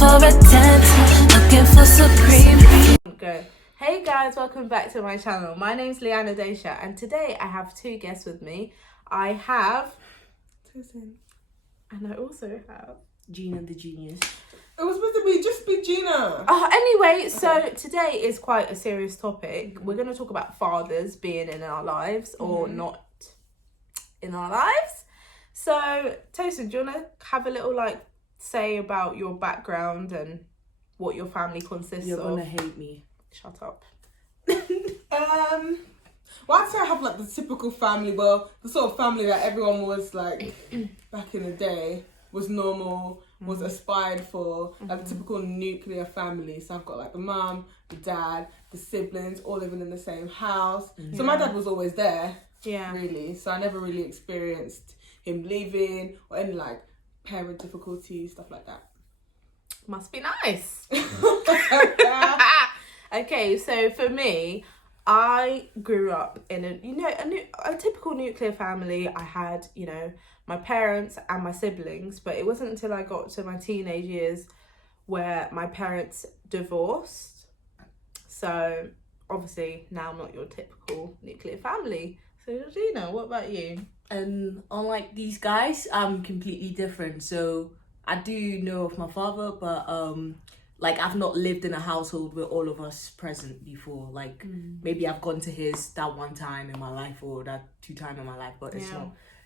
for a 10, looking for supreme. Go. Hey guys, welcome back to my channel. My name's Leanne Adasha, and today I have two guests with me. I have Tosin, and I also have Gina the genius. It was supposed to just be Gina. Anyway, so today is quite a serious topic. We're going to talk about fathers being in our lives or not in our lives. So, Tosin, do you want to have a little say about your background and what your family consists You're of? gonna hate me. Shut up. Well, I'd say I have the typical family. Well, the sort of family that everyone was back in the day was normal, was aspired for, the typical nuclear family. So I've got the mum, the dad, the siblings, all living in the same house. So my dad was always there. Yeah. Really. So I never really experienced him leaving or any parent difficulties, stuff like that. Must be nice. Okay, so for me, I grew up in a typical nuclear family. I had, my parents and my siblings, but it wasn't until I got to my teenage years where my parents divorced. So obviously now I'm not your typical nuclear family. So Georgina, what about you? Unlike these guys, I'm completely different. So I do know of my father, but I've not lived in a household with all of us present before. Maybe I've gone to his that one time in my life or that 2 times in my life, but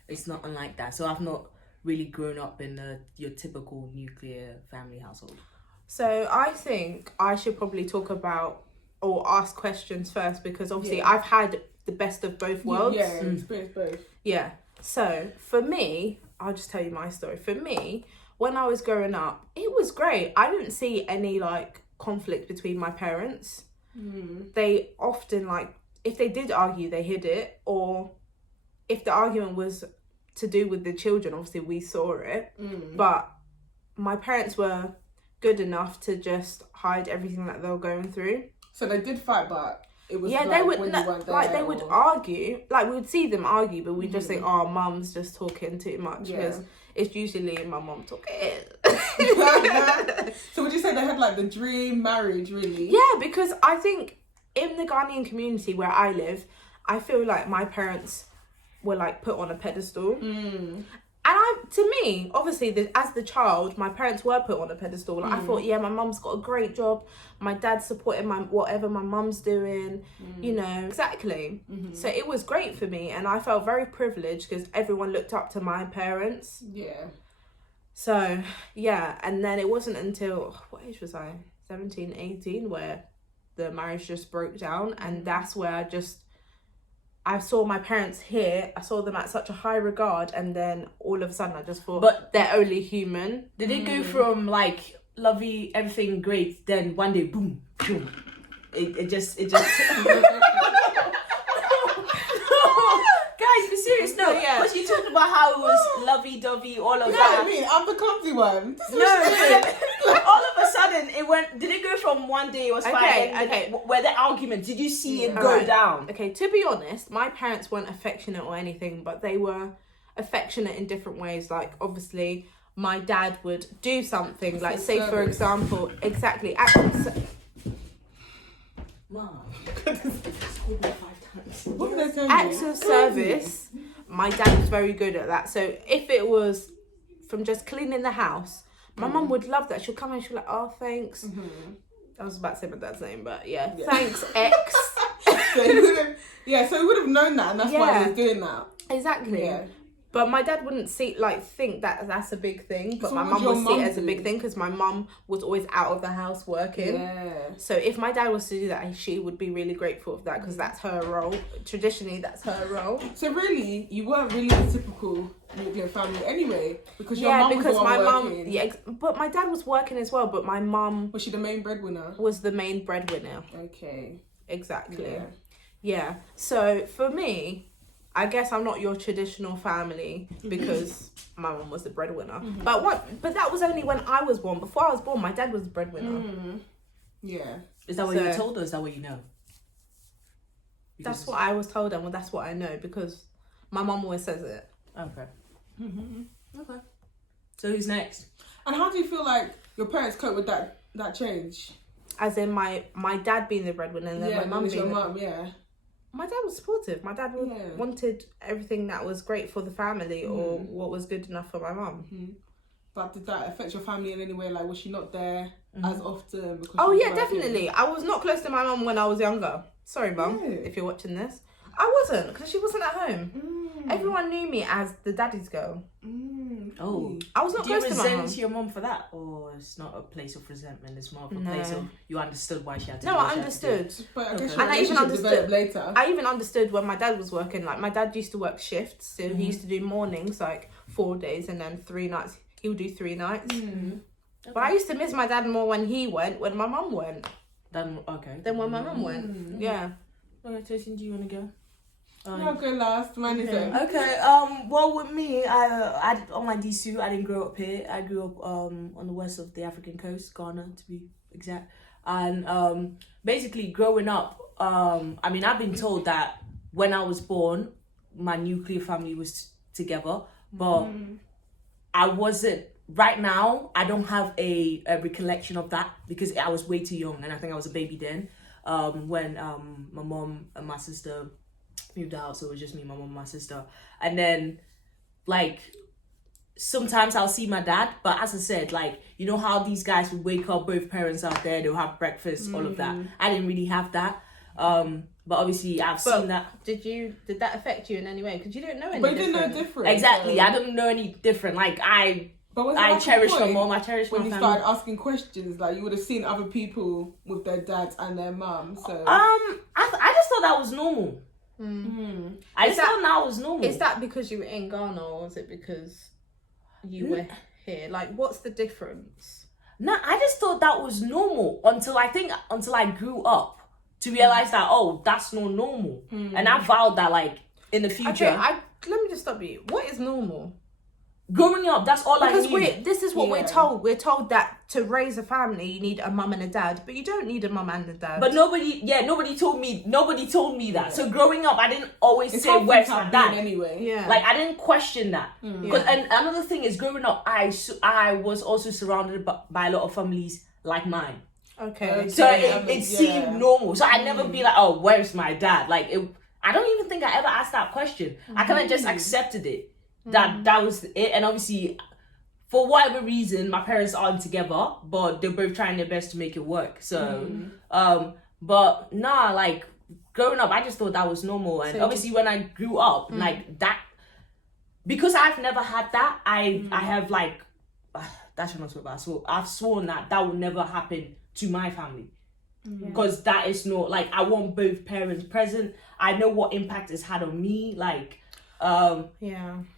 it's not unlike that. So I've not really grown up in your typical nuclear family household. So I think I should probably talk about or ask questions first, because obviously I've had the best of both worlds. Yeah, experienced both. Yeah. So for me, I'll just tell you my story. For me, when I was growing up, it was great. I didn't see any conflict between my parents. They often if they did argue, they hid it, or if the argument was to do with the children, obviously we saw it. But my parents were good enough to just hide everything that they were going through. So they did fight, but it was they would when you weren't there, they would argue. We would see them argue, but we just think, oh, mum's just talking too much, because it's usually my mum talking. So would you say they had the dream marriage, really? Yeah, because I think in the Ghanaian community where I live, I feel like my parents were put on a pedestal. And to me, obviously, as the child, my parents were put on a pedestal. I thought, my mum's got a great job. My dad's supporting whatever my mum's doing, exactly. So it was great for me, and I felt very privileged because everyone looked up to my parents. Yeah. So, and then it wasn't until, what age was I? 17, 18, where the marriage just broke down, and that's where I saw my parents here. I saw them at such a high regard, and then all of a sudden I just thought, but they're only human. Did it go from lovey, everything great, then one day, boom, boom? It just. Guys, be serious. No, because you talked about how it was lovey-dovey, all of that. I mean, I'm the clumsy one. All of a sudden it went. Did it go from one day it was fine? Okay. Were there arguments? Did you see it go down? Okay, to be honest, my parents weren't affectionate or anything, but they were affectionate in different ways. Obviously, my dad would do something, say for example, exactly. Mom, what did I tell you? Acts of service, my dad was very good at that. So if it was from just cleaning the house, my mum would love that. She'll come in, she'll be like, oh, thanks. I was about to say my dad's name, but thanks, X. So he would have known that, and that's why he was doing that. Exactly. Yeah. But my dad wouldn't think that that's a big thing, but So my mum would see it as a big thing because my mum was always out of the house working. Yeah. So if my dad was to do that, she would be really grateful of that, because that's her role. Traditionally, that's her role. So really, you weren't really the typical nuclear family anyway, because your mum was the one working. But my dad was working as well, but my mum... Was she the main breadwinner? Was the main breadwinner. Okay. Exactly. Yeah. So for me, I guess I'm not your traditional family because my mum was the breadwinner. But that was only when I was born. Before I was born, my dad was the breadwinner. Yeah. Is that what you told, or is that what you know? That's what I was told, and that's what I know, because my mum always says it. Okay. Okay. So who's next? And how do you feel your parents cope with that change? As in my dad being the breadwinner and then my mum being your mum, yeah. My dad was supportive. My dad wanted everything that was great for the family or what was good enough for my mum. Mm-hmm. But did that affect your family in any way? Like, was she not there as often? Because Oh yeah, definitely. I was not close to my mum when I was younger. Sorry, mum, if you're watching this. I wasn't, because she wasn't at home. Everyone knew me as the daddy's girl. Oh, I was not do you close to my mum. resent your mum for that, or it's not a place of resentment? It's more of a place of you understood why she had to. No, I understood. But I guess And I even understood later. I even understood when my dad was working. Like, my dad used to work shifts, so he used to do mornings, like 4 days, and then 3 nights. He would do 3 nights. But I used to miss my dad more when he went, when my mum went. Then Than when my mum went. Yeah. Okay, Tosin, do you want to go? I'll go last. Mine is it. Okay. Well, with me, I on my DSU, I didn't grow up here. I grew up on the west of the African coast, Ghana to be exact. And basically, growing up, I mean, I've been told that when I was born, my nuclear family was together, but I wasn't. Right now, I don't have a recollection of that because I was way too young, and I think I was a baby then. When my mom and my sister moved out, so it was just me, my mom, and my sister. And then, like, sometimes I'll see my dad, but as I said, like, you know how these guys would wake up, both parents out there, they'll have breakfast, all of that. I didn't really have that. But obviously I've seen that. Did that affect you in any way? Because you didn't know any But you different. didn't know different. Exactly, I didn't know any different. Like, I cherish my mom, I cherish my family. When you started asking questions, like, you would have seen other people with their dads and their mums, so... I just thought that was normal. I just thought that was normal. Is that because you were in Ghana, or is it because you were here? Like, what's the difference? No, I just thought that was normal until I grew up to realize that, oh, that's not normal. And I vowed that, like, in the future. Okay, let me just stop you. What is normal? Growing up, that's all I knew. Because this is what we're told. We're told that to raise a family, you need a mum and a dad, but you don't need a mum and a dad. But nobody told me that. Yeah. So growing up, I didn't always say where's my dad. Anyway, yeah. Like, I didn't question that. Because and another thing is, growing up, I was also surrounded by a lot of families like mine. Okay. So it seemed normal. So I'd never be like, oh, where's my dad? Like, I don't even think I ever asked that question. I kind of just accepted it. That was it. And obviously, for whatever reason, my parents aren't together, but they're both trying their best to make it work. So, but nah, like, growing up, I just thought that was normal. And obviously, when I grew up, like, that, because I've never had that, I have, like, that should not swear, but I've sworn that would never happen to my family. Because that is not, like, I want both parents present. I know what impact it's had on me, like,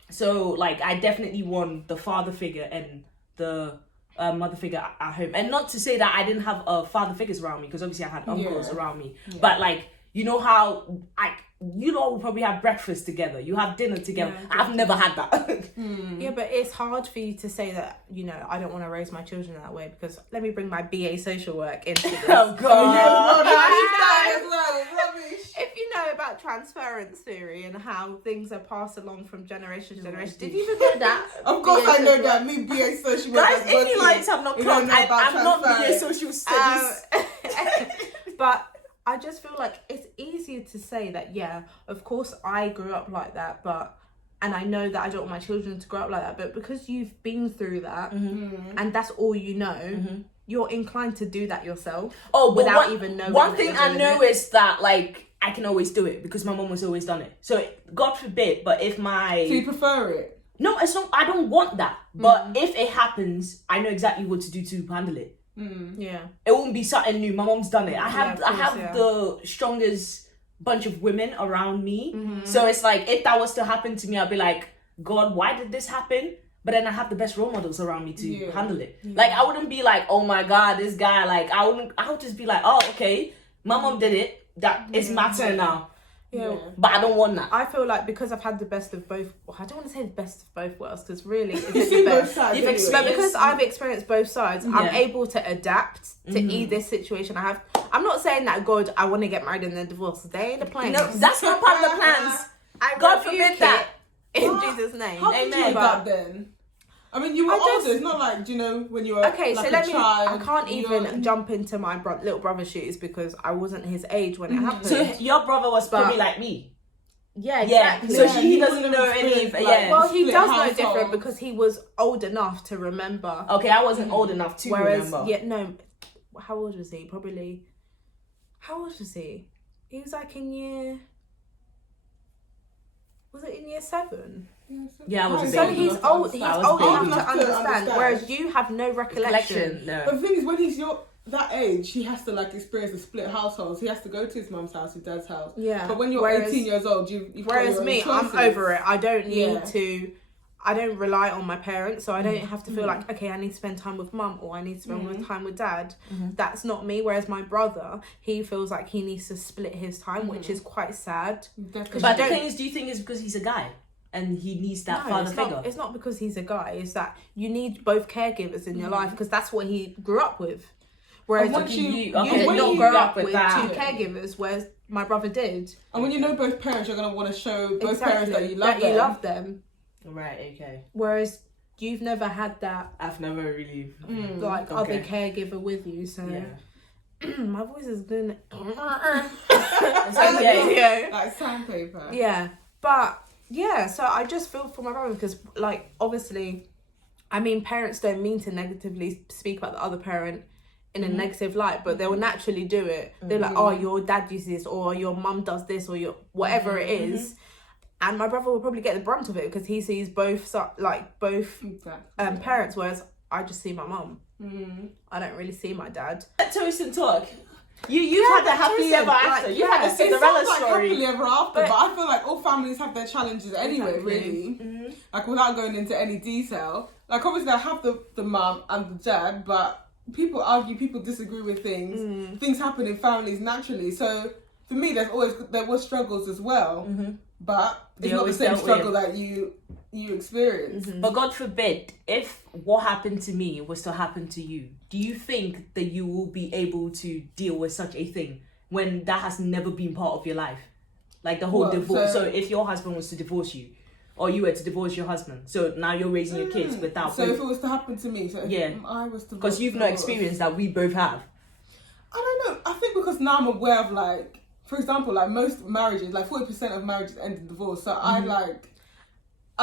so, like, I definitely want the father figure and the mother figure at home. And not to say that I didn't have father figures around me, because obviously I had uncles around me. But, like, you know how, you know, we probably have breakfast together. You have dinner together. I've never had that. Yeah, but it's hard for you to say that, you know, I don't want to raise my children that way, because let me bring my BA social work into this. Oh, God. If you know about transference theory and how things are passed along from generation to generation, did you even know that? Of course I know that. Me, BA social work. Guys, if you like have not come, I'm not BA social studies. But I just feel like it's easier to say that, yeah, of course I grew up like that, and I know that I don't want my children to grow up like that, but because you've been through that and that's all you know, you're inclined to do that yourself. Oh, but without even knowing. One thing I know is that, like, I can always do it because my mom has always done it. So, God forbid, but if my... So you prefer it? No, it's not, I don't want that. But if it happens, I know exactly what to do to handle it. Yeah. It won't be something new. My mom's done it. I have the strongest bunch of women around me. So it's like, if that was to happen to me, I'd be like, God, why did this happen? But then I have the best role models around me to handle it. Like, I wouldn't be like, oh my God, this guy, like, I would just be like, oh, okay, my mom did it. That it's my turn now. Yeah. But I don't want that. I feel like because I've had the best of both, I don't want to say the best of both worlds, because really it's the best. But because I've experienced both sides, I'm able to adapt to this situation I have. I'm not saying that, God, I want to get married and then divorce. They ain't the plans. No, that's not part of the plans. God forbid that. In Jesus' name. How did you adapt then? I mean, you were I just- older. It's not like, do you know, when you were Okay, like so a let me. child. I can't even you're- jump into my little brother's shoes because I wasn't his age when it happened. So your brother was But- probably like me. yeah, Yeah. exactly. So Yeah, he he doesn't wouldn't know have any. experienced, like, Yeah. well, he split does know household. different because he was old enough to remember. Okay, I wasn't old enough to Whereas, remember. yeah, no. How old was he? Probably. How old was he? He was like in year. Was it in year 7? Yeah, I was a So baby. he's old. He's I was old baby. enough to Enough to understand. understand. Whereas you have no recollection. Collection. No. But the thing is, when he's that age, he has to like experience the split households. He has to go to his mum's house, his dad's house. Yeah. But when you're Whereas- 18 years old, you've got Whereas your own me, I'm choices. over it. I don't need Yeah. to. I don't rely on my parents, so I don't have to feel like, okay, I need to spend time with mum or I need to spend time with dad. That's not me. Whereas my brother, he feels like he needs to split his time, which is quite sad. Definitely. But the don't- thing is, do you think it's because he's a guy and he needs that No, father it's figure? not. It's not because he's a guy. It's that you need both caregivers in your life because that's what he grew up with. Whereas And once you you- okay, did when not you grow grew up up with with that. two caregivers, whereas my brother did. And when you know both parents, you're going to want to show both parents that you love that them. you love them. Right. Okay. Whereas you've never had that I've never really. like okay. other caregiver with you. So Yeah. my voice is doing yeah. yeah. Like sandpaper. Yeah, but yeah, so I just feel for my brother because, like, obviously, I mean, parents don't mean to negatively speak about the other parent in a negative light, but they will naturally do it. They're like, oh, your dad uses this, or your mum does this, or your whatever it is. And my brother will probably get the brunt of it because he sees both Exactly. parents, whereas I just see my mum. I don't really see my dad. Tosin talk. You've had the happily Tosin, ever after. like, You had yeah. the It Cinderella sounds like story. happily ever after, but I feel like all families have their challenges anyway, Exactly. really. Like, without going into any detail. Like, obviously, I have the mum and the dad, but people argue, people disagree with things. Things happen in families naturally. So, for me, there was struggles as well. But it's They not the always same dealt struggle with. that you experience. But God forbid, if what happened to me was to happen to you, do you think that you will be able to deal with such a thing when that has never been part of your life? Like the whole Well, divorce. So so- if your husband was to divorce you, or you were to divorce your husband, so now you're raising your kids without So if it was to happen to me, so if Yeah. I was to because you've no experience that we both have. I don't know. I think because now I'm aware of, like, for example, like most marriages, like 40% of marriages end in divorce. So I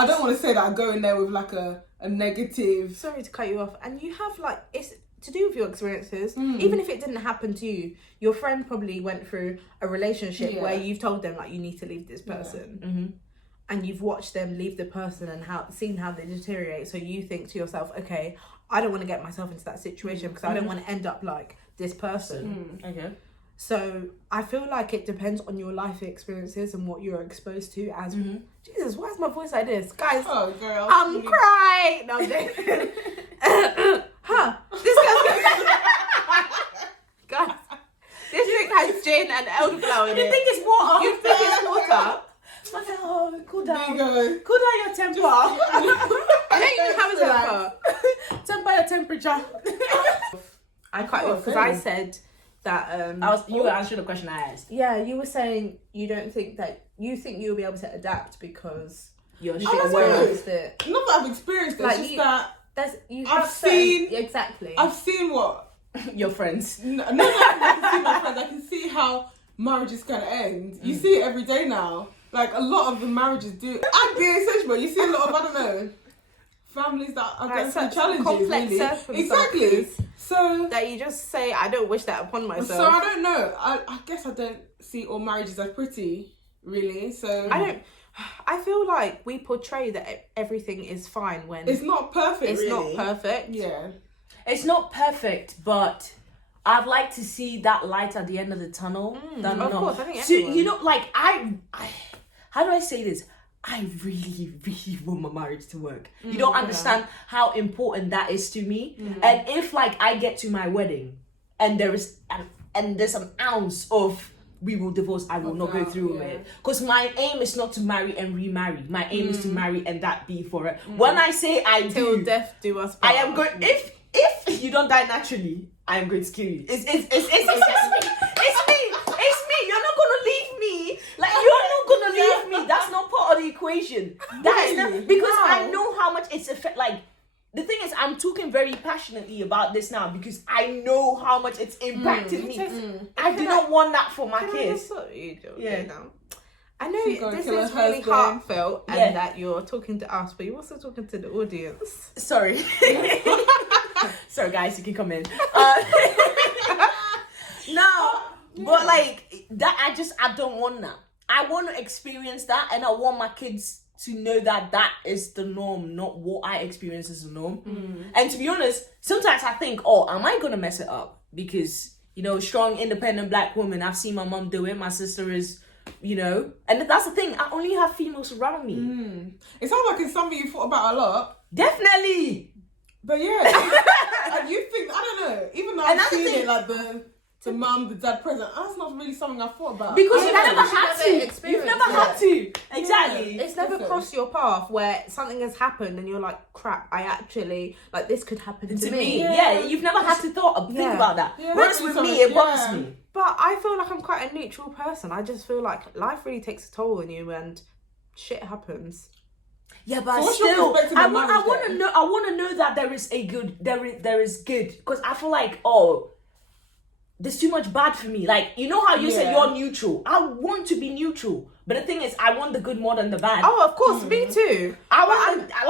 don't want to say that I go in there with like a negative. Sorry to cut you off. And you have like, it's to do with your experiences. Even if it didn't happen to you, your friend probably went through a relationship Yeah. where you've told them like you need to leave this person. And you've watched them leave the person and seen how they deteriorate. So you think to yourself, okay, I don't want to get myself into that situation because I don't want to end up like this person. Okay. So I feel like it depends on your life experiences and what you're exposed to as Jesus, why is my voice like this? Guys, Oh, girl. I'm crying. No, I'm joking. Huh? This guys, this drink has gin and elderflower in You it. think it's water? You think it's water? I said, oh, cool There down. you go. Cool down your temper. I don't even have a temper. Temper your temperature. I cut you because I said that You were answering the question I asked. yeah, you were saying you don't think that you think you'll be able to adapt because You're you've don't know. experienced it. Not that I've experienced it, Like, it's just you- that I've seen- exactly. I've seen what. your friends. No, I can see my friends. I can see how marriages can end. You see it every day now. Like, a lot of the marriages do. And being but you see a lot of, I don't know, families that are going through such challenges, complex really. circumstances. Exactly. So that you just say, I don't wish that upon myself. So I don't know. I guess I don't see all marriages as pretty, really. So I feel like we portray that everything is fine when it's not perfect. it's really. not perfect. Yeah. It's not perfect, but I'd like to see that light at the end of the tunnel. Than of not. course, I think So, everyone. you know, like I, how do I say this? I really, really want my marriage to work. You don't understand how important that is to me. And if like I get to my wedding and there is and there's an ounce of we will divorce, I will not go through with it. Because my aim is not to marry and remarry. My aim is to marry and that be for it. When I say I Till do, death do us I part. am going. If you don't die naturally, I am going to kill you. It's just me. It's me. You're not gonna leave me. Like you're not gonna leave me. That's not part of the equation. That is not, because I know how much it's affect. Like the thing is, I'm talking very passionately about this now because I know how much it's impacted me. I do not want that for my kids. Yeah. I know She's gonna this kill is her really husband. heartfelt and Yeah. that you're talking to us, but you're also talking to the audience. Sorry. Sorry, guys, you can come in. No, but like that, I don't want that. I want to experience that, and I want my kids to know that that is the norm, not what I experience as the norm. And to be honest, sometimes I think, oh, am I gonna mess it up? Because, you know, strong, independent black woman, I've seen my mom do it. My sister is, you know, and that's the thing. I only have females around me. It sounds like it's something you thought about a lot. Definitely. But yeah, and you think, I don't know, even though I've Another seen thing- it, like the mum, the dad present, that's not really something I thought about. Because I you've know, never you should had have to. experienced You've never it. had to. Exactly. It's never Different. crossed your path where something has happened and you're like, crap, I actually, like, this could happen to me. Yeah, you've never had to think Yeah. about that. Yeah, Whereas that's with really me, it something- bothers yeah. me. But I feel like I'm quite a neutral person. I just feel like life really takes a toll on you and shit happens. Yeah, but So what's your still, perspective I on want marriage to then? know. I want to know that there is a good. There is good, because I feel like, oh, there's too much bad for me. Like, you know how you say Yeah. you're neutral. I want to be neutral, but the thing is, I want the good more than the bad. Oh, of course, me too. I But want the-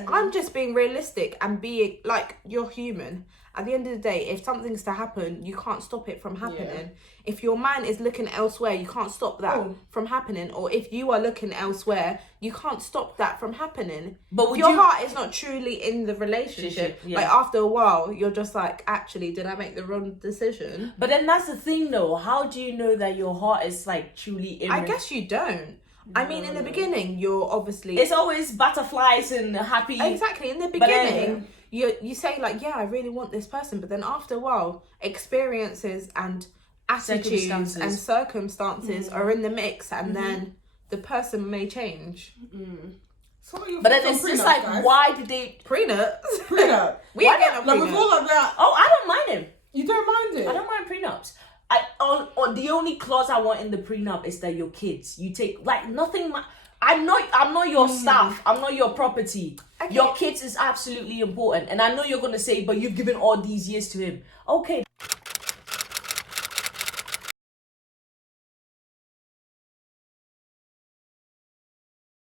like- I'm just being realistic and being like, you're human. At the end of the day, if something's to happen, you can't stop it from happening. If your man is looking elsewhere, you can't stop that from happening. Or if you are looking elsewhere, you can't stop that from happening. But if would your you- heart is not truly in the relationship, Yeah. like after a while, you're just like, actually, did I make the wrong decision? But then that's the thing, though. How do you know that your heart is like truly in? I guess you don't. I mean, in the beginning, you're obviously... it's always butterflies and happy. Exactly. In the But then- beginning, you say like, yeah, I really want this person, but then after a while, experiences and attitudes Circumstances. and circumstances are in the mix, and then the person may change. So what are your But then thoughts it's on just prenup, like, guys? why did they? Prenup. Prenup. We ain't getting a Like with prenup. all of that, Oh, I don't mind him. you don't mind it. I don't mind prenups. On the only clause I want in the prenup is that your kids, you take like nothing. I'm not your staff. I'm not your property. Okay. Your kids is absolutely important, and I know you're gonna say, but you've given all these years to him. Okay,